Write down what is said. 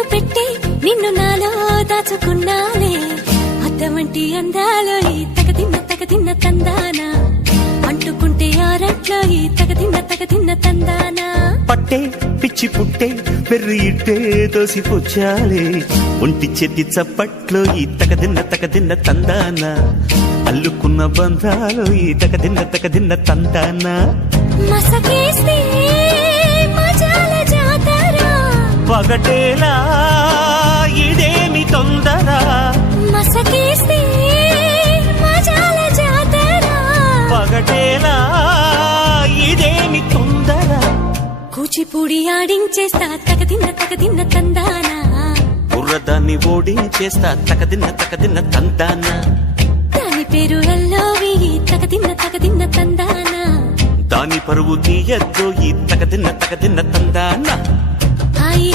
కన్ను పెట్టి నిన్ను నాలో దాచుకున్నాలే అద్దమంటి అందాలో ఈ తగదిన్న తందానా అంటుకుంటే ఆరట్లో ఈ తగదిన్న తందానా పట్టే పిచ్చి పుట్టే పెర్రి ఇట్టే దోసిపుచ్చాలే ఒంటి చేతి చప్పట్లో ఈ తగదిన్న తందాన అల్లుకున్న బంధాలు ఈ తగదిన్న తందాన మసకేస్తే మజాల జాతర పగటేలా ఇదేమి తొందర మసకేస్తే మజాల జాతర పగటేలా ఇదేమి తొందర కూచిపూడి ఆడించేస్తా తగదిన్న తందానా బుర్రదాన్ని ఓడించేస్తా తగదిన్న తందాన దాని పేరు ఎల్లోవి తగదిన్న తందానా దాని పరువు తీయద్దు ఈ తగదిన్న తందాన హాయి